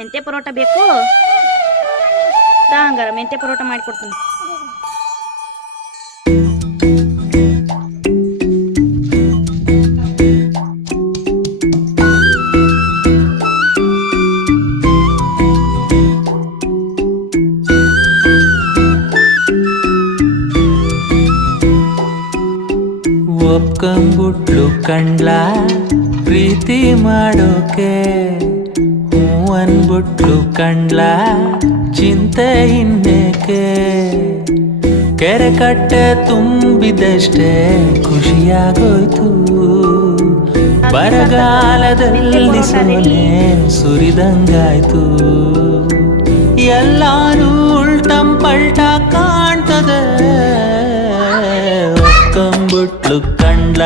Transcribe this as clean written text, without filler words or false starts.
ಮೆಂತ್ಯ ಪರೋಟ ಬೇಕು ಹಂಗಾರ ಮೆಂತ್ಯ ಪರೋಟ ಮಾಡಿಕೊಡ್ತೀನಿ. ಒಪ್ಕೊಂಬಿಟ್ಲು ಕಂಡ್ಲ ಪ್ರೀತಿ ಮಾಡೋಕೆ, ಹೂ ಅನ್ಬಿಟ್ಲು ಕಂಡ್ಲ ಚಿಂತೆ ಇನ್ನೇಕೆ. ಕೆರೆ ಕಟ್ಟೆ ತುಂಬಿದಷ್ಟೇ ಖುಷಿಯಾಗೋಯ್ತು, ಬರಗಾಲದಲ್ಲಿ ಸೋನೆ ಸುರಿದಂಗಾಯ್ತು. ಎಲ್ಲಾರು ಉಲ್ಟಂ ಪಲ್ಟ ಕಾಣ್ತದೆ, ಒಪ್ಕೊಂಬಿಟ್ಲು ಕಂಡ್ಲ